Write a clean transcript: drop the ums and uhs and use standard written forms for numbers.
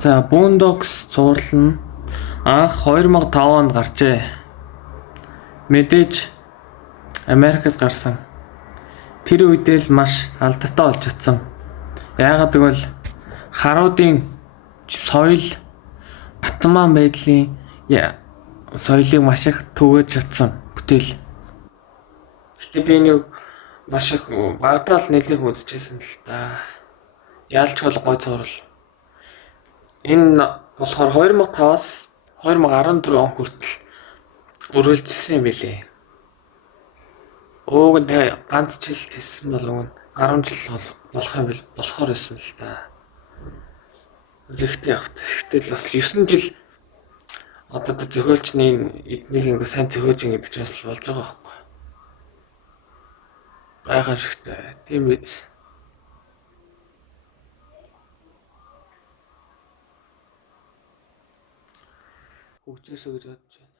За, Boondocks цуврал нь анх 2005 онд гарчээ. Мэдээж Америкт гарсан. Тэр үедээ л маш алдаатай болж чадсан. Яагаад гэвэл харуудын соёл Батман байдлын соёлыг маш их түгэж чадсан бүтээл. Гэтэ би нэг маш их багадаа л нэлээд үзчихсэн л та. Яалч бол гой цуврал. Энэ болохоор 2005-аас 2014 он хүртэл үргэлжилсэн юм билээ. Ууг нь ганц жил хийсэн бол уг нь 10 жил болох юм бил болохоор байсан л та. Гэхдээ явахт. Гэхдээ бас 9 жил одоо зохиолчны эднийг ингээ сайн зохиож ингэ гэж бас болж байгаа байхгүй. Гайхалтай. Тийм биз. Хөгжөөсөө гэж бодож байна.